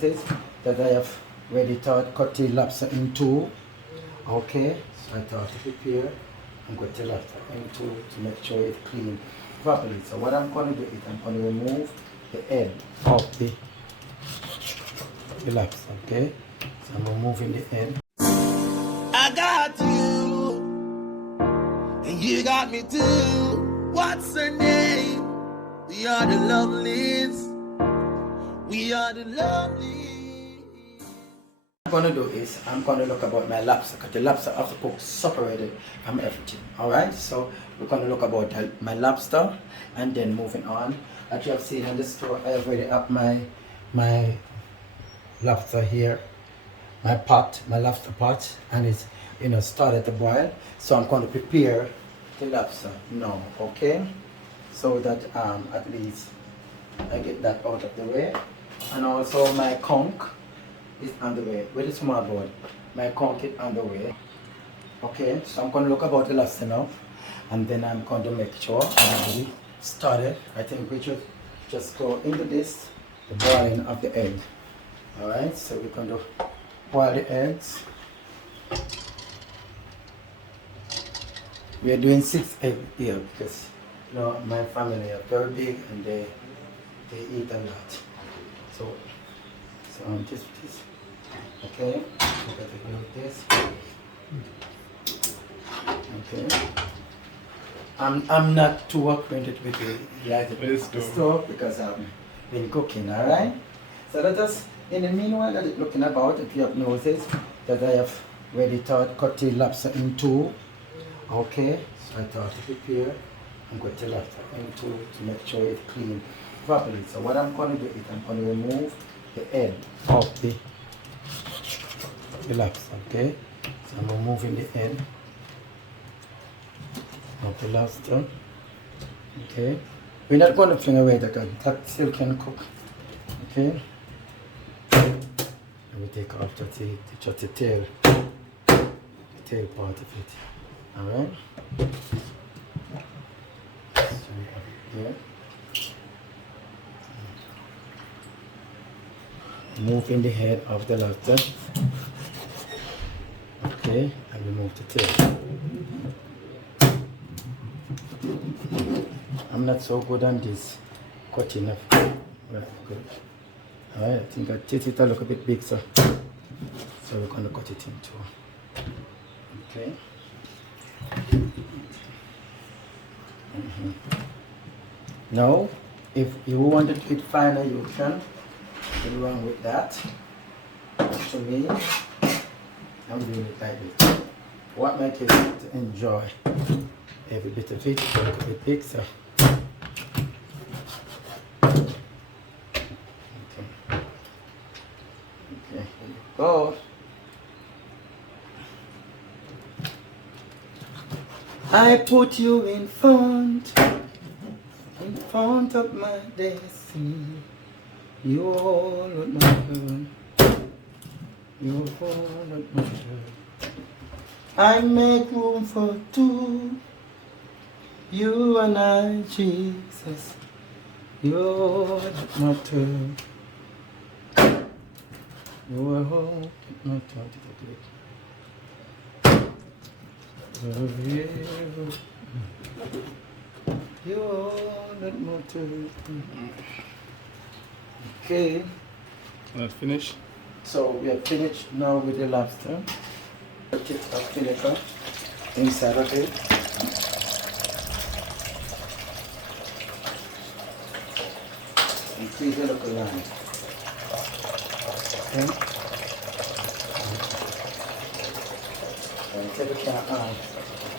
This that I have ready to cut the lobster in two. Okay, so I thought to prepare and cut the lobster in two to make sure it's clean properly. So what I'm going to do is I'm going to remove the head of the lobster. Okay, so I'm removing the head. I got you, and you got me too. What's her name? We are the LUMLEY'S. We are the LUMLEY'S. What I'm going to do is I'm going to look about my lobster, because the lobster have to cook separated from everything. Alright, so we're going to look about my lobster, and then moving on. As you have seen in the store, I already have my lobster here, my lobster pot, and it's started to boil. So I'm going to prepare the lobster now, okay, so that at least I get that out of the way. And also my conch is on the way with a small board. My conch is on the way. Okay, so I'm going to look about the lobster now, and then I'm going to make sure I'm already started. I think we should just go into this, the boiling of the egg. Alright, so we're going to boil the eggs. We are doing 6 eggs here because my family are very big and they eat a lot. So just okay. We're going to do this. Okay. I'm not too acquainted with the stove because I've been cooking. Alright. So let us, in the meanwhile that it's looking about, if you have noticed that I have ready to cut the lobster in two. Okay, so I thought to prepare and cut the lobster in two to make sure it's clean properly. So what I'm going to do is I'm going to remove the head of the lobster. Okay, so I'm removing the head of the lobster. Okay, we're not going to fling away that still can cook. Okay. We take off just the tail part of it. Alright? So we have it here. Moving the head of the lobster. Okay, and remove the tail. I'm not so good on this cutting of right, good. Alright, I think I did it a little bit big, so we're going to cut it in two. Okay. Now, if you want to do it finer, you can. Nothing wrong with that. To me, I'm doing it like this. What makes it to enjoy every bit of it, it's a little bit big, so. Oh, I put you in front of my destiny. You're all of my girl. You're all of my girl. I make room for two. You and I, Jesus. You're my turn. You are home, not trying to you are that matters. Okay. That's finished. So we are finished now with the lobster. Take a vinegar inside of it. Increase the local line. Okay. And take a can of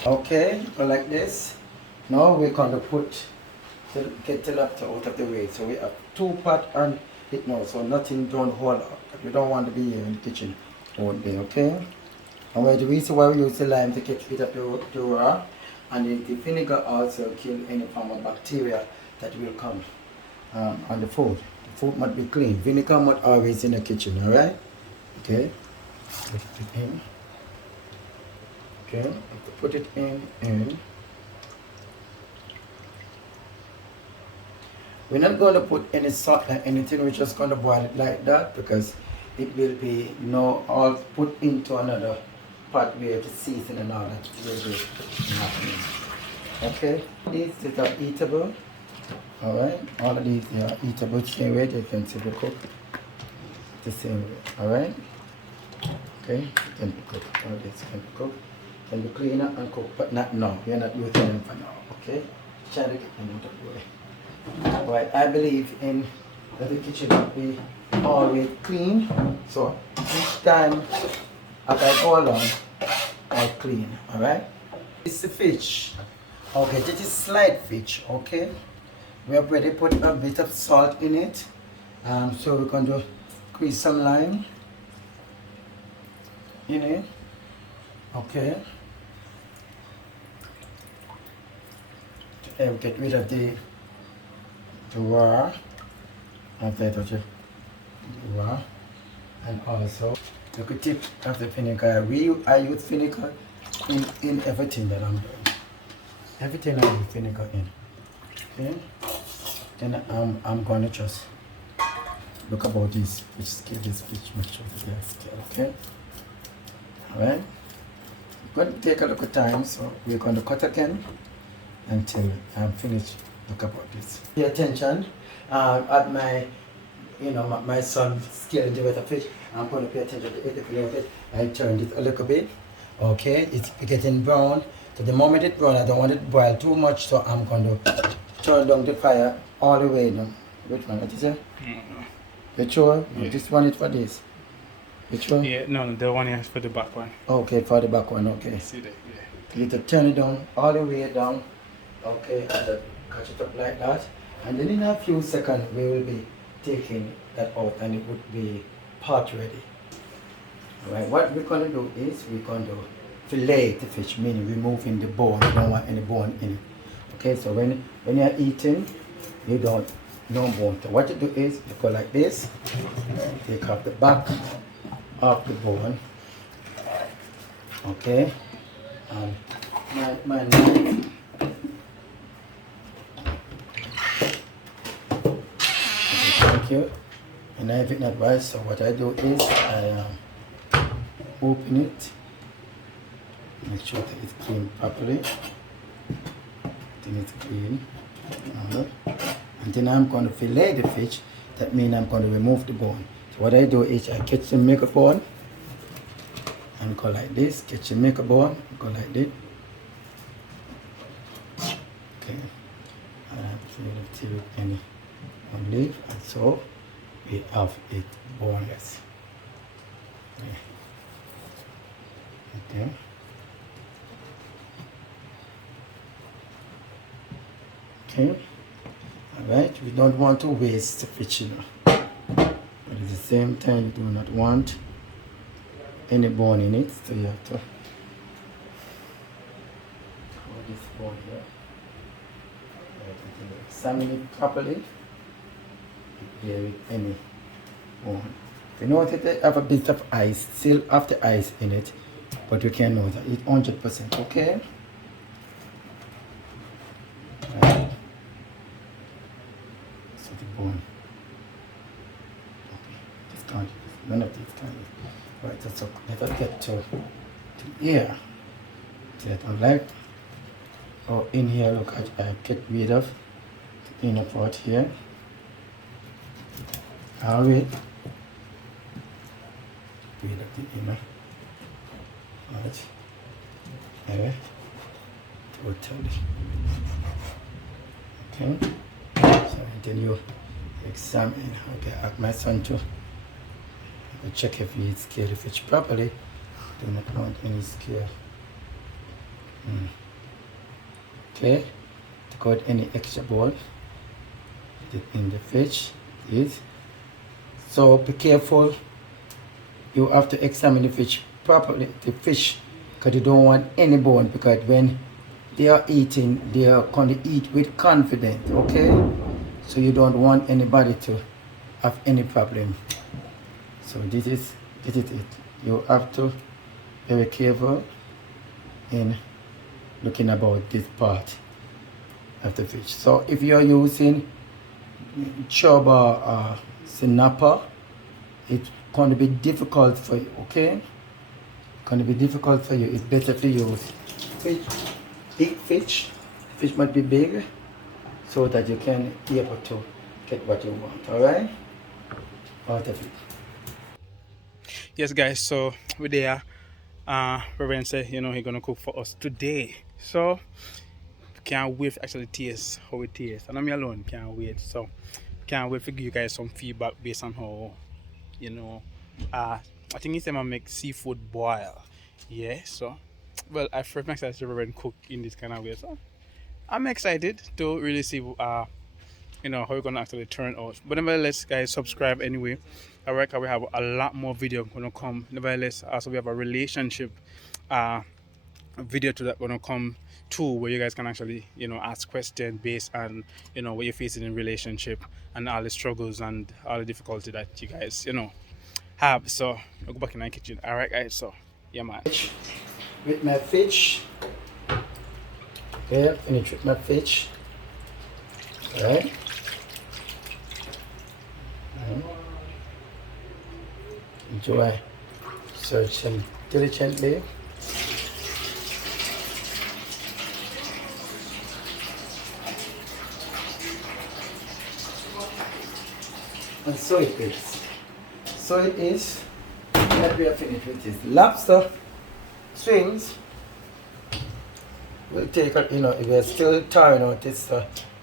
okay, go like this. Now we're going to get the lobster out of the way. So we have 2 pots on it now, so nothing don't hold up. You don't want to be here in the kitchen all day, okay? And the reason why we use the lime to get rid of the raw, and the vinegar also kill any form of bacteria that will come on the food. The food must be clean. Vinegar must always in the kitchen, alright? Okay. Put it in. Okay, put it in. We're not going to put any salt or anything. We're just going to boil it like that because it will be no all put into another pot where the season and all that will be happening. Okay, these are eatable. All right, all of these are eatable the same way. They can still be cooked the same way. All right. Okay, can be cooked. All this can be cooked. Can be clean up and cooked, but not now. We are not using them for now. Okay, try to get them out of the way. Alright, I believe in that the kitchen will be always clean. So each time as I go along, I clean. Alright? This is the fish. Okay, this is sliced fish, okay? We have already put a bit of salt in it. So we're going to squeeze some lime in it. Okay. To get rid of the raw, raw, and also you could tip of the vinegar. I use vinegar in everything that I'm doing. Everything I use vinegar in. Okay. Then I'm gonna just look about this fish scale, this fish mixture scale. Okay. Alright. We're going to take a look at time, so we're going to cut again until I'm finished. Look about this. Pay attention at my, my son scaling the better fish. I'm going to pay attention to it a little bit. I turned it a little bit. Okay, it's getting brown. So the moment it brown, I don't want it to boil too much, so I'm going to turn down the fire all the way down. Which one? What is it? You sure? Yeah. Just want it for this. Which one? Yeah, no, the one is for the back one. Okay, for the back one. Okay. See that? Yeah. You need to turn it down all the way down. Okay, and then catch it up like that. And then in a few seconds, we will be taking that out and it would be pot ready. Alright, what we're going to do is we're going to fillet the fish, meaning removing the bone. You don't want any bone in it. Okay, so when you're eating, you don't, no bone. So what you do is you go like this, take off the back of the bone. Okay, and my knife. Thank you. And I have it not right, so what I do is I open it, make sure that it's clean properly. Then it's clean. And then I'm going to fillet the fish. That means I'm going to remove the bone. So what I do is I catch the make bone and go like this. Catch the make bone, go like this. Okay. And I'm going to any leaf, and so we have it boneless. Okay. Okay. Alright, we don't want to waste the fish, but at the same time you do not want any bone in it, so you have to hold this bone here. Examine it properly. Here with any bone. You notice they have a bit of ice, still have the ice in it, but you can know that it's 100%, okay? Right. So the bone. Okay, this can't, none of these can. Right, so let us get to here. See, I don't like. Oh, in here, look, I get rid of the inner part here. All right. Rid of the inner. Right. There. Totally. Okay. So then you examine. Okay, I ask my son to check if he scale the fish properly. Do not want any scale. Okay. To cut any extra bone in the fish is. So be careful. You have to examine the fish properly, because you don't want any bone, because when they are eating, they are going to eat with confidence, okay? So you don't want anybody to have any problem. So this is it. You have to be very careful in looking about this part of the fish. So if you are using choba sinapa, it's going to be difficult for you, okay? Going to be difficult for you. It's better to use fish, big fish. Fish might be big, so that you can be able to get what you want. All right, out of it. Yes, guys. So we're there. Reverend said, he's gonna cook for us today. So can't wait to actually taste how it tastes. And I'm alone. Can't wait. So can't wait to give you guys some feedback based on how you know. I think he's gonna make seafood boil. Yeah. So well, I first excited to Reverend cook in this kind of way. So I'm excited to really see how we're gonna actually turn out. But nevertheless, guys, subscribe anyway. I reckon we have a lot more video gonna come. Nevertheless, also we have a relationship video to that gonna come too, where you guys can actually ask questions based on what you're facing in relationship and all the struggles and all the difficulty that you guys have. So I'll go back in the kitchen. All right, guys. So yeah, man. With my fish. Okay, finish with my fish. All right. Enjoy. Search them diligently. And so it is. So it is that we are finished with this. Lobster swings will take, if you're still tiring out this,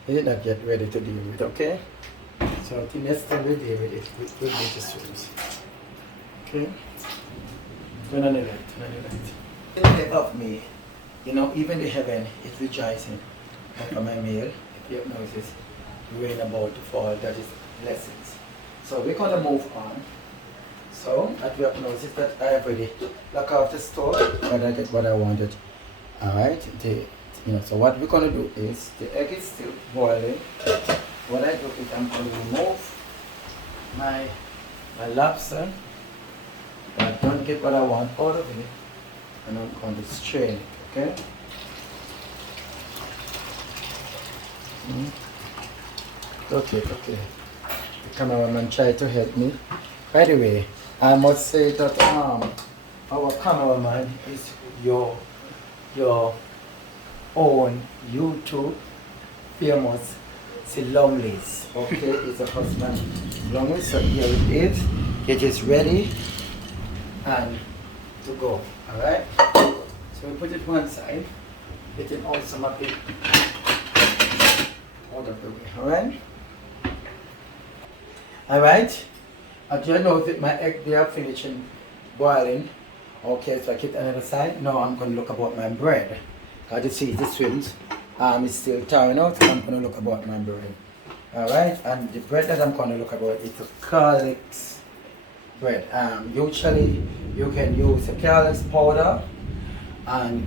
you did not get ready to deal with, okay? So the next time we deal with it, we'll make the swings. Okay? Turn on the light, turn on the light. In the head of me, even the heaven is rejoicing over my meal. If you have noticed, rain about to fall, that is blessings. So we're going to move on. So, as you have noticed that I have already locked off the stove, but I get what I wanted. Alright, so what we're going to do is, the egg is still boiling. What I do is I'm going to remove my lobster. I don't get what I want out of it, and I'm going to strain it, okay? Okay. The cameraman tried to help me. By the way, I must say that our cameraman is your own YouTube famous LUMLEY'S. Okay, it's a husband LUMLEY'S. So here it is. It is ready and to go. Alright? So we put it one side. It can also make it out of the way. Alright? Alright? I just know that my egg they are finishing boiling. Okay, so I keep another side. Now I'm going to look about my bread. As you see, this swims. It's still tiring out, so I'm going to look about my bread. Alright, and the bread that I'm going to look about is a garlic bread. Usually you can use a garlic powder and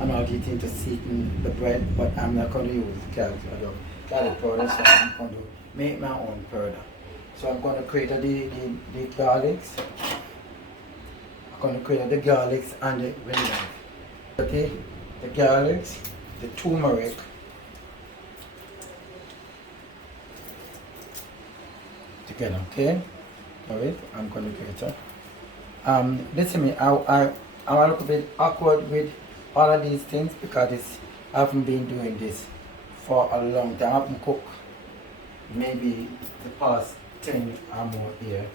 I'm not getting to sweeten the bread, but I'm not going to use garlic powder, so I'm going to make my own powder. So I'm going to create the garlics. I'm going to create the garlics and the vinegar. Okay, the garlics, the turmeric, together. Okay, alright. I'm going to create it. Listen me. I'm a little bit awkward with all of these things because I haven't been doing this for a long time. I haven't cooked maybe the past 10 or more years,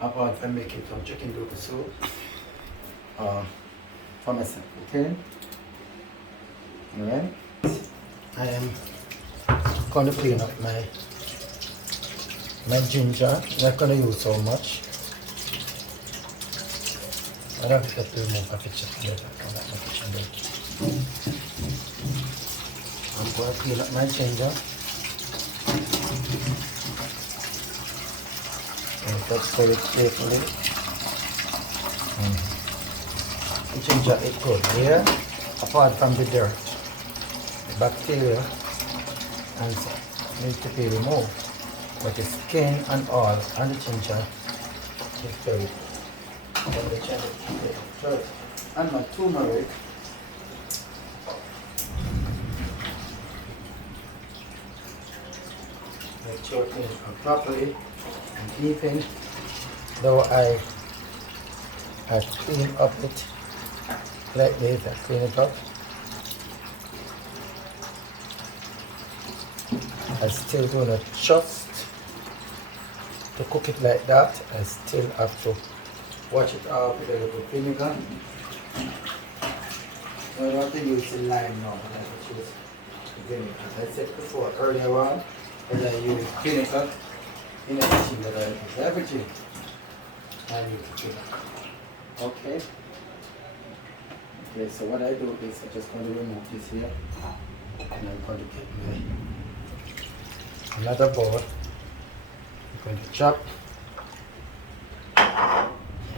apart from making some chicken noodle soup for myself, okay? Alright? I am going to clean up my ginger. I'm not going to use so much. I don't have to remove my picture from I'm going to clean up my ginger. And that's very carefully. The ginger is good here, apart from the dirt, the bacteria, and so needs to be removed. But the skin and all, and the ginger is very good. And the ginger is very. And my turmeric. My sure it cleans up properly and keeping. Though I clean up it like this, I clean it up. I still do not trust to cook it like that. I still have to wash it off with a little vinegar. So I don't have to use the lime now, but I have to use vinegar. As I said before earlier on, that I use vinegar in everything that I use. Everything I use vinegar. Okay. Okay, so what I do is I'm just going to remove this here. And I'm going to get another bowl. I'm going to chop a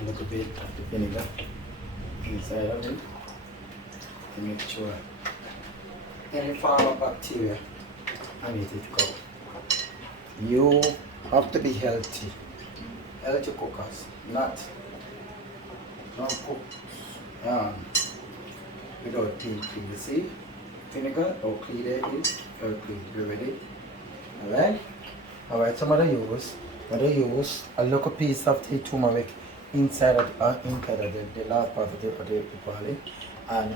little bit of the vinegar inside of it to make sure any form of bacteria on it go. You have to be healthy cookers, not cook without being clean. You see, vinegar or clean there is very clean. You ready? Alright, so I'm going to use a little piece of the turmeric inside of the last part of the barley and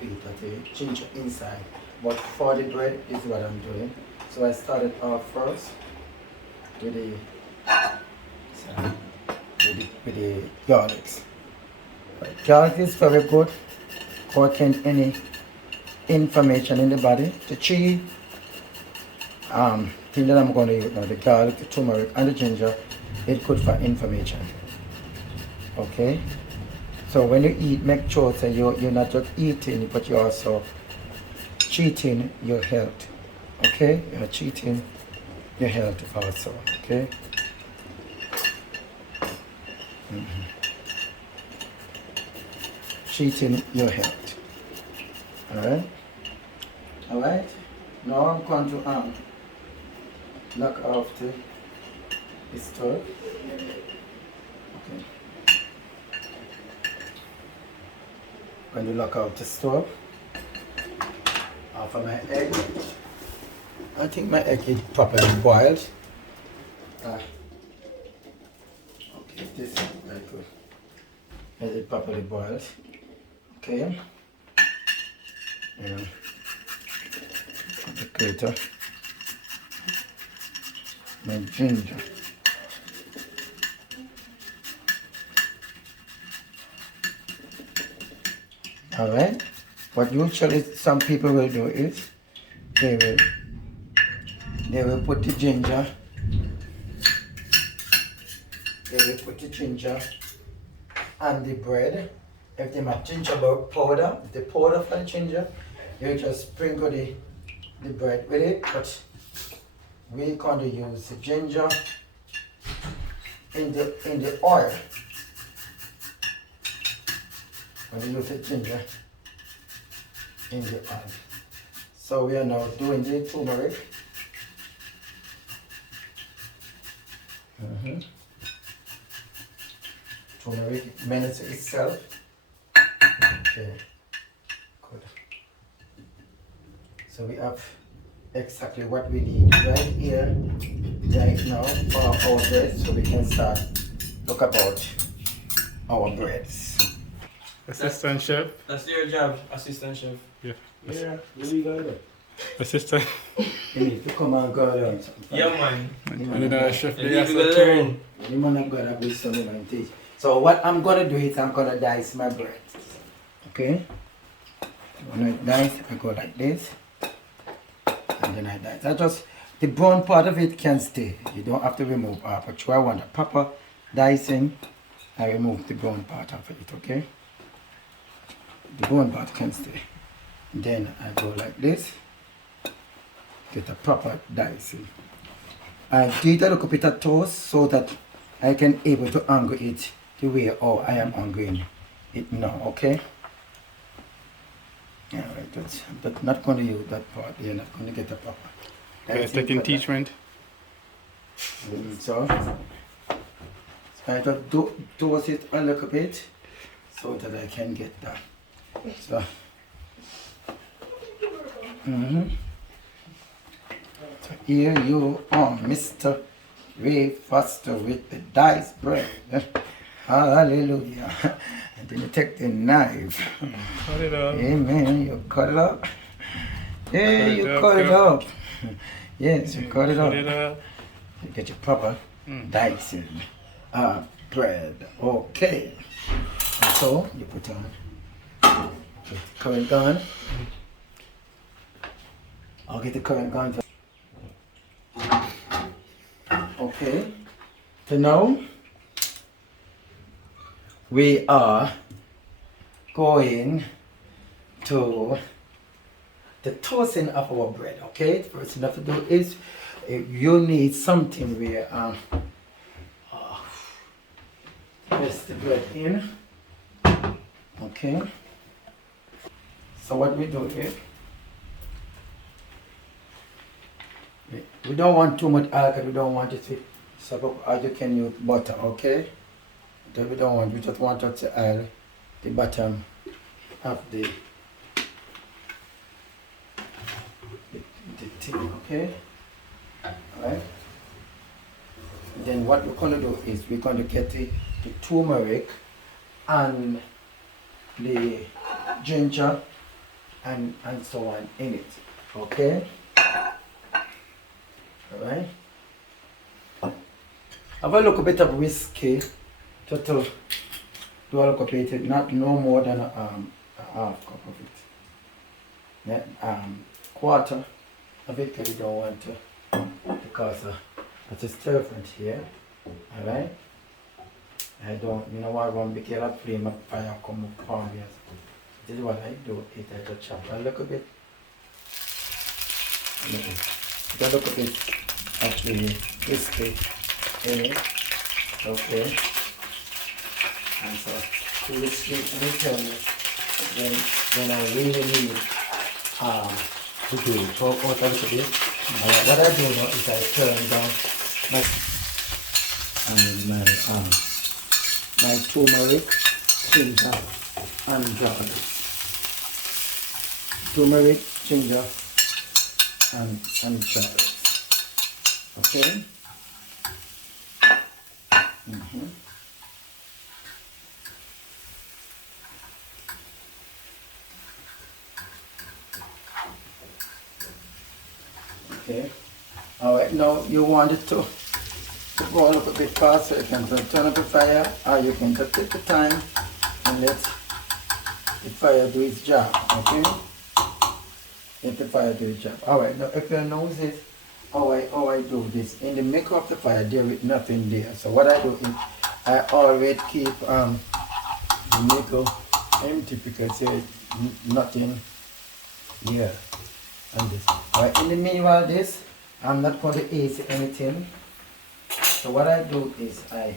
bit of the ginger inside. But for the bread is what I'm doing. So I started off first with the garlics. Garlic is very good for any inflammation in the body. The three thing that I'm going to use now, the garlic, the turmeric, and the ginger, it's good for inflammation. Okay? So when you eat, make sure that you're not just eating, but you're also treating your health. Okay? You're treating your health also. Okay? Treating your health. Alright? Now I'm going to knock off the stove. Okay. I'm going to lock out the stove. Off of my egg. I think my egg is properly boiled. Okay, this is very good. Is it properly boiled? Okay. The grater. My ginger. Alright. What usually some people will do is they will put the ginger. They will put the ginger and the bread. If they have ginger powder, the powder for the ginger, you just sprinkle the bread with it. But we're going to use the ginger in the oil. We're going to use the ginger in the oil. So we are now doing the turmeric. Turmeric melts itself. Okay, good. So we have exactly what we need right here, right now for our bread, so we can start talk about our breads. Assistant chef. That's your job, assistant chef. Yeah. Yeah, where you going? Assistant. You need to come and go learn something. Yeah, man. And then chef. You need to learn. You man have got a good son and teach. So what I'm gonna do is I'm gonna dice my bread. Okay? When I dice, I go like this. And then I dice. I just the brown part of it can stay. You don't have to remove half. But I want a proper dicing. I remove the brown part of it, okay? The brown part can stay. Then I go like this. Get a proper dicing. I do it a little bit of toast so that I can able to angle it the way I am angling it now, okay? Alright, but not going to use that part. You're not going to get a proper. Okay, taking teachment. So I just toast it a little bit so that I can get that. So, Here you are, Mr. Ray Foster with the dice bread. Hallelujah. And then you take the knife. Cut it up. Amen. You cut it up. Yeah, Cut it you up, cut it girl. up. Yes, you cut it up. Cut it up. You get your proper dicing bread. Okay. And so you put on the current gun. I'll get the current gun. Okay. So now we are going to the toasting of our bread. Okay. First thing you have to do is you need something where press the bread in. Okay. So what we do is we don't want too much alcohol. We don't want it to suck up. Or you can use butter. Okay. That we don't want. We just want it to add the bottom of the thing. Okay. Alright. Then what we're gonna do is we're gonna get the turmeric and the ginger and so on in it. Okay. Alright. Have a little bit of whiskey just to do a little bit, not no more than a half cup of it. Yeah, quarter of it because you don't want to, because it's a stirring here. Alright. I don't, you know what, one big yellow flame of fire come up on me. This is what I do, I just chop a little bit. A little bit of the whiskey in it. Okay. And so to whiskey in return when I really need to do it. So out a little bit. What I do now is I turn down my turmeric, ginger, and garlic. Turmeric, ginger, and garlic. Okay. Okay. All right. Now you want it to go a little bit faster. You can turn up the fire, or you can just take the time and let the fire do its job. Okay. Let the fire do its job. All right. Now, if you notice how I do this in the middle of the fire, there is nothing there. So what I do is I always keep the middle empty because there is nothing here on this. All right. In the meanwhile, this I'm not going to eat anything. So what I do is I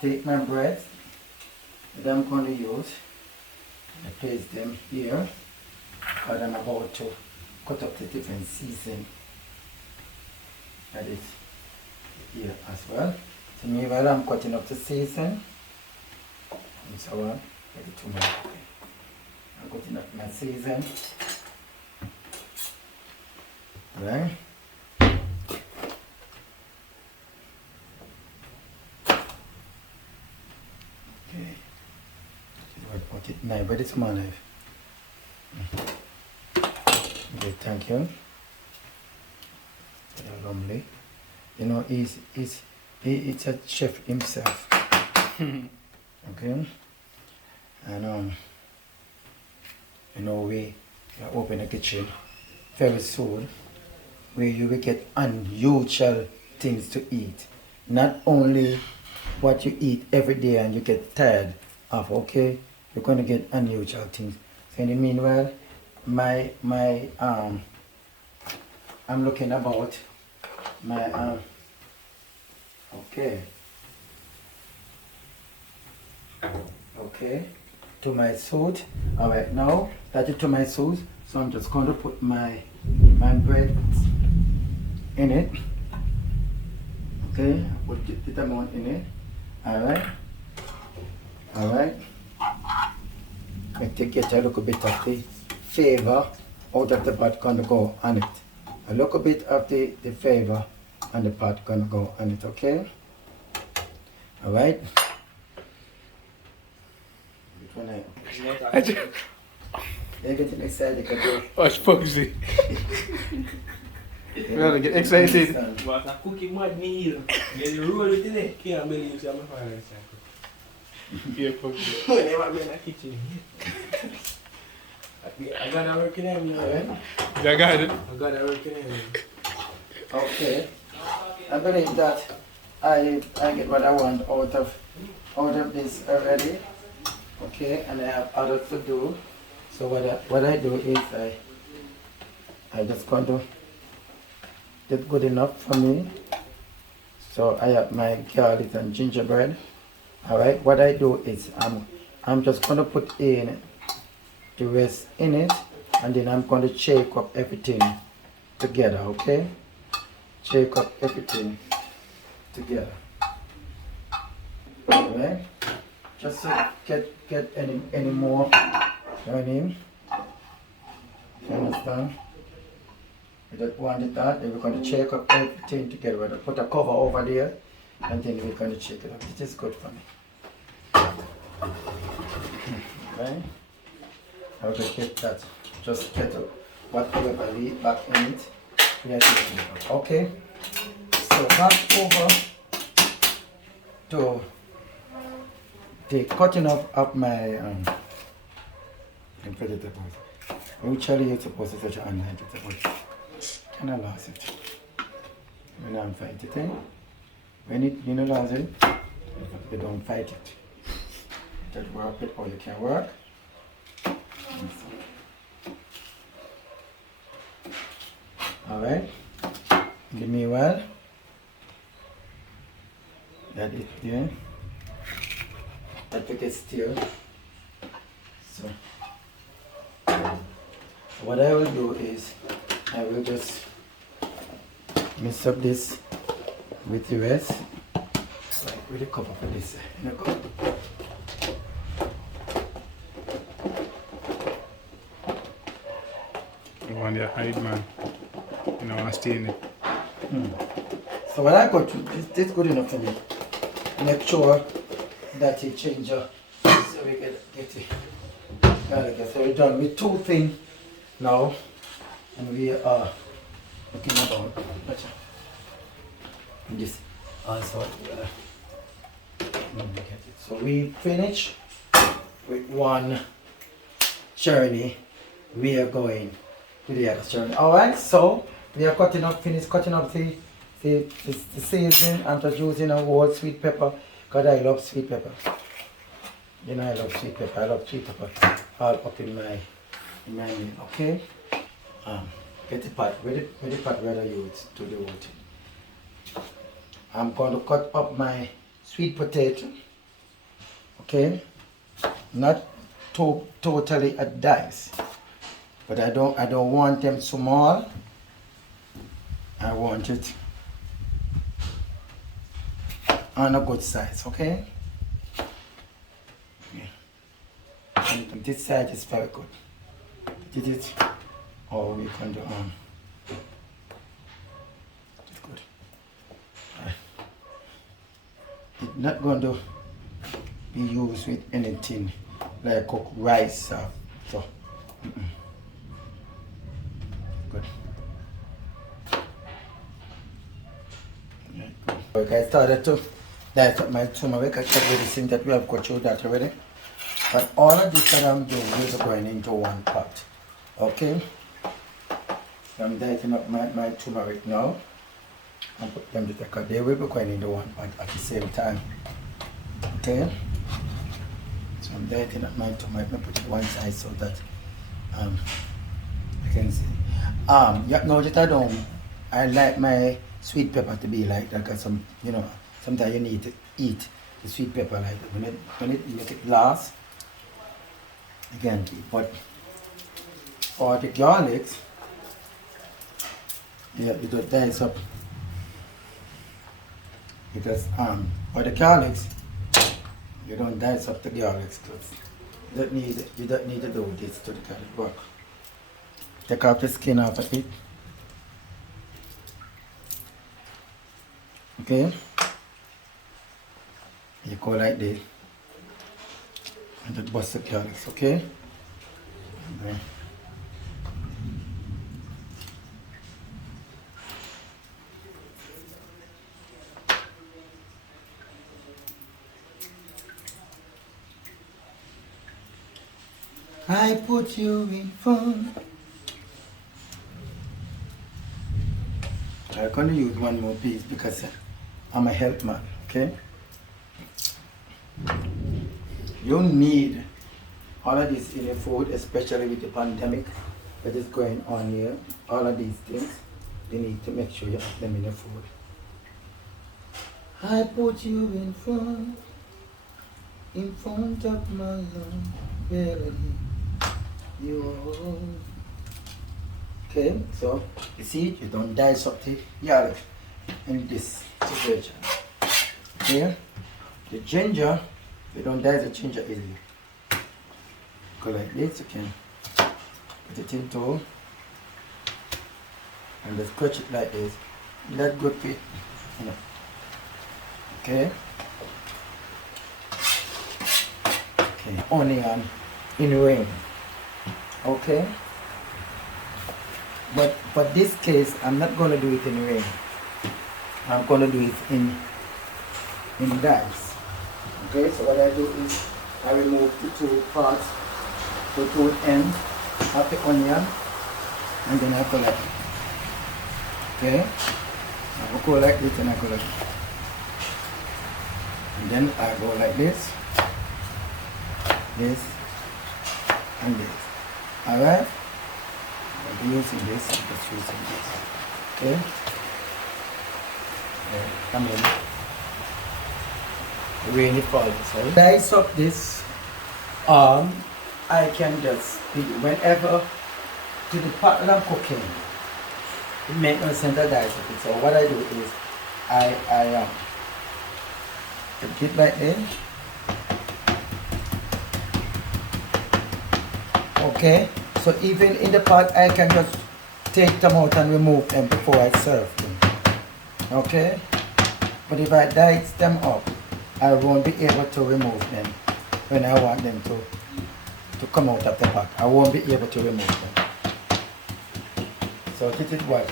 take my bread that I'm going to use. I place them here. And I'm about to cut up the different season. That is here as well. So meanwhile I'm cutting up the season and so on. I'm cutting up my season. Alright. Okay. I put it now, but it's my knife. Okay, thank you. Lumley. You know, he's a chef himself. Okay? And you know, we open a kitchen very soon where you will get unusual things to eat. Not only what you eat every day and you get tired of, okay? You're gonna get unusual things. So in the meanwhile, I'm looking about my okay, to my suit. All right, now that is to my suit, so I'm just going to put my bread in it. Okay, put the amount in it. All right, all right. Make to get a little bit of the flavor out of the pot going to go on it. A little bit of the flavor and the pot gonna go on it, okay? Alright? Which one They're getting excited because Watch Foxy. We gotta get excited. But a cookie mad meal. You roll it in it. Can't believe I'm a fire. Yeah, Foxy. I never been in the kitchen. I gotta work in them, you know, right? You got it? I gotta work in them. okay. I believe that I get what I want out of this already. Okay, and I have others to do. So what I do is I just going to get good enough for me. So I have my garlic and gingerbread. Alright, what I do is I'm just going to put in the rest in it, and then I'm going to shake up everything together, okay? Shake up everything together. Alright? Just to get any more, you know what I mean? You understand? We just want it that, then we're going to shake up everything together. We're going to put a cover over there, and then we're going to shake it up. This is good for me. Okay? I will get that. Just get whatever I leave back in it. Okay? So back over to the cutting of my vegetables. Usually you're supposed to touch on it, can I lose it? When I'm fighting it, when you know lose it, you don't fight it. Just work it or you can work. Alright, give me well. That is there. That we get still. So what I will do is I will just mix up this with the rest. Like with the cover for this. You know, You want your hide, man. You don't want to stay in it. So what I got to, this good enough for me. Make sure that you change so we can get it. Okay, so we're done with two things now, and we are looking about this also. So we finish with one journey. We are going to the other journey. Alright, so we are finish cutting up the seasoning and just using a whole sweet pepper, because I love sweet pepper. You know I love sweet pepper. I love sweet pepper all up in my meal, okay? Get the pot, with the pot where I use to do it. I'm going to cut up my sweet potato, okay? Not totally a dice, but I don't want them small. I want it on a good size, okay? And this side is very good. Did it? Or we can do it's good. Right. It's not going to be used with anything like cooked rice or so. Good. Okay, I started to dice up my turmeric. I checked with the thing that we have got through that already. But all of this that I'm doing is going into one pot. Okay? So I'm dicing up my turmeric now. And put them together. They will be going into one pot at the same time. Okay? So I'm dicing up my turmeric. I put it one side so that you can see. Yeah, no, just I like my sweet pepper to be like that, because sometimes you need to eat the sweet pepper like that. When it make it last, you can eat. But for the garlics, yeah, you just dice up. Because for the garlics, you don't dice up the garlics, because you don't need to do this to the garlic work. Take off the skin off of it. Okay, you go like this and just bust the garlics. Okay, okay. I put you in front. I'm gonna use one more piece because I'm a health man, okay? You need all of this in your food, especially with the pandemic that is going on here. All of these things, you need to make sure you have them in your food. I put you in front of my love, melody. Okay, so you see, you don't dice up the garlic in this situation. Okay, the ginger, you don't dice the ginger easily. Go like this, you can put it into and just scratch it like this. Let good fit, you know. Okay. Okay, onion in ring. Okay, but for this case, I'm not going to do it in ring. I'm going to do it in dice. Okay, so what I do is I remove the two parts, the two ends of the onion, and then I go like it. Okay, I will go like this and I go like this. And then I go like this, and this. Alright? I'll be using this, I'm just using this. Okay? Come in. Really falling, sorry. Dice up this I can just be whenever to the part that I'm cooking. It makes no sense to dice up it. So what I do is I keep like this. Okay, so even in the pot, I can just take them out and remove them before I serve them. Okay, but if I dice them up, I won't be able to remove them when I want them to come out of the pot. I won't be able to remove them. So this is what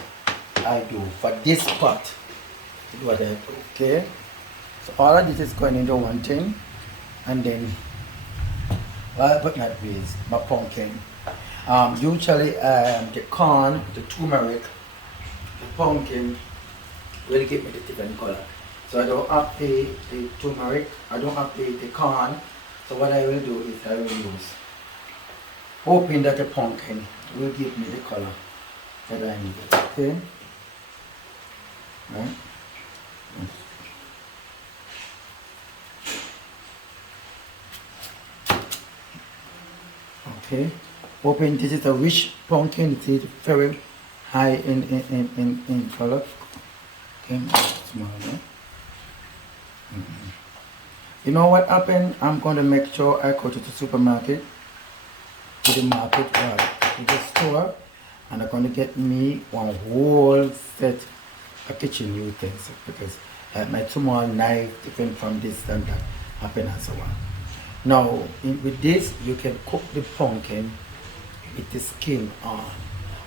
I do for this pot. This is what I do. Okay, so all of this is going into one thing, and then. Well, but not with my pumpkin. Usually the corn, the turmeric, the pumpkin will give me the different color. So I don't have the turmeric, I don't have the corn. So what I will do is I will use, hoping that the pumpkin will give me the color that I need. Okay? Right? Okay, hoping this is a rich pumpkin. It is very high in color. Okay, small, no? You know what happened? I'm going to make sure I go to the supermarket, to the market, to the store, and I'm going to get me one whole set of kitchen utensils because my small knife, different from this and that, happen and so on. Now, with this, you can cook the pumpkin with the skin on,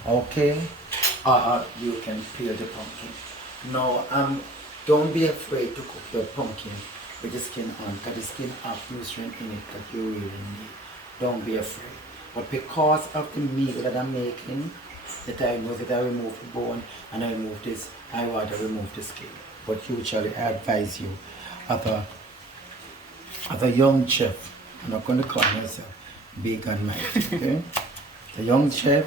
okay? Or you can peel the pumpkin. Now, don't be afraid to cook your pumpkin with the skin on, because the skin has nutrients in it that you really need. Don't be afraid. But because of the meat that I'm making, that I know that I remove the bone and I remove this, I want to remove the skin. But usually I advise you, as a young chef, I'm not going to call myself big and mighty, okay? The young chef,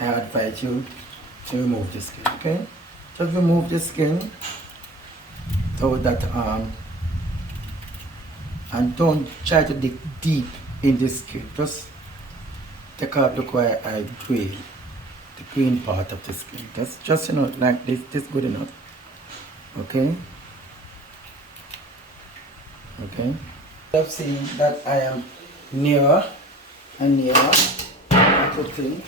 I advise you to remove the skin, okay? Just remove the skin so that, and don't try to dig deep in the skin. Just take out, look where I drill the green part of the skin. That's just, you know, like this good enough, okay? Okay. I've seen that I am nearer and nearer to cooking.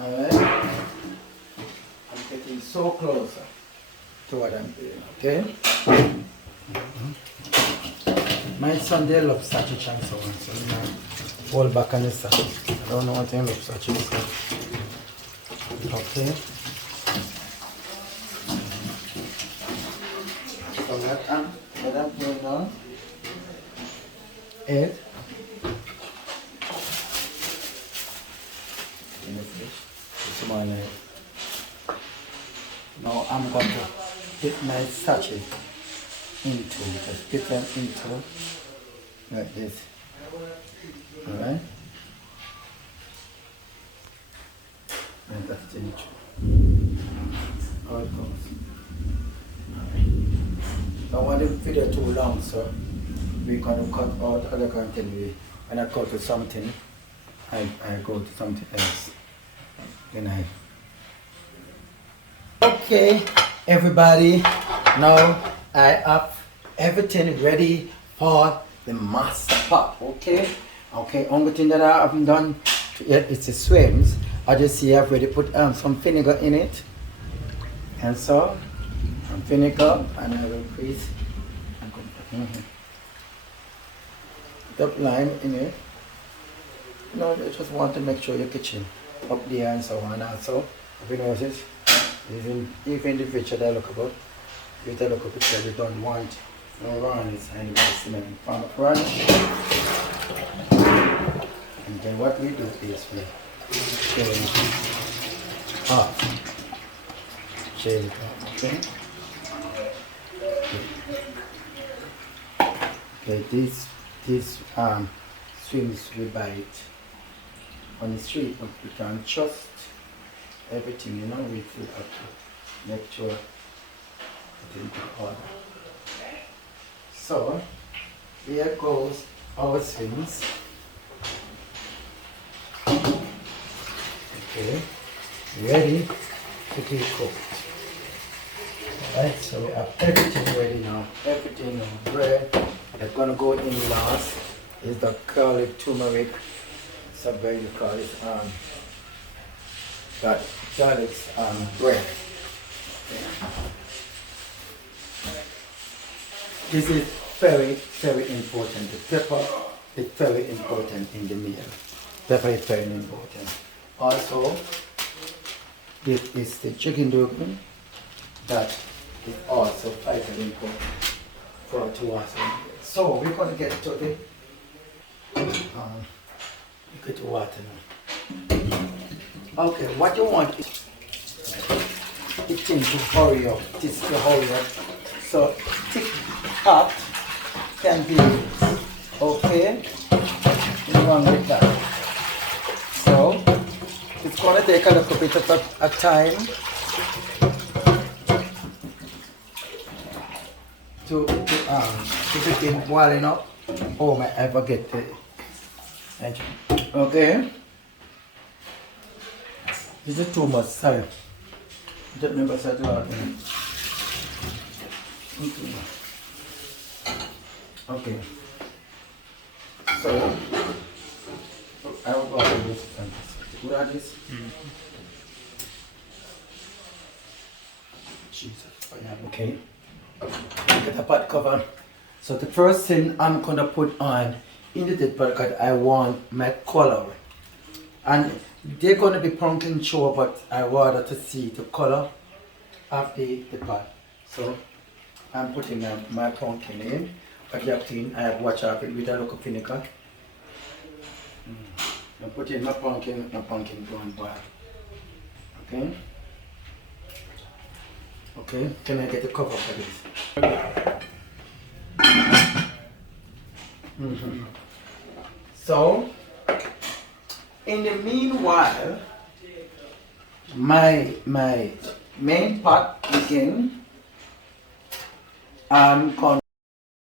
Alright. I'm getting so closer. to what I'm doing, okay? My son, they love sausage and so on, so you know, hold back on the sausage. I don't know what they love sausage. Okay. So what I'm doing now is this morning. Now I'm going to dip my sachet into, just dip them into like this. Alright? And that's the nature. How it goes. Alright. I don't want the video too long, so we're going to cut out other content. When I go to something, I go to something else. Okay, everybody, now I have everything ready for the master pot. Okay, only thing that I haven't done yet is the swims. I just see I've already put some vinegar in it, and so vinegar, and I will freeze. Put lime in it. You know, you just want to make sure your kitchen up there and so on. Also, if you notice, even the picture that I look about, if you look at picture, you don't want no rawness and you smell from run. And then what we do is we shave it off. Shave it off, okay? Okay, these swims we buy it on the street, but we can trust everything, you know, we still have to make sure it's in good order. So, here goes our swims. Okay, ready to be cooked. Alright, so we have everything ready now. Everything on bread. That's gonna go in last is the garlic turmeric. So very you call it garlic bread. This is very, very important. The pepper is very important in the meal. Pepper is very important. Also, this is the chicken dough that is also vitally important for to us. So we're going to get to the water now. Okay, what you want is it to hurry up. This to hurry up. So thick pot can be used. Okay? Nothing wrong with that. So it's gonna take a little bit of a time to begin boiling up. Oh my, I forget it. Okay. This is too much, sorry. I don't remember how to work. Okay. So I will go with this. Good at this? Jesus. Okay. Get a pot cover. So the first thing I'm gonna put on in the dead pot, because I want my color. And they're gonna be pumpkin show, but I rather to see the color of the pot. So I'm putting my pumpkin in. But you have seen, I have watched out with a look of vinegar. I'm putting my pumpkin going boil. Okay? Okay, can I get the cover for this? So, in the meanwhile, my main pot begin. I'm going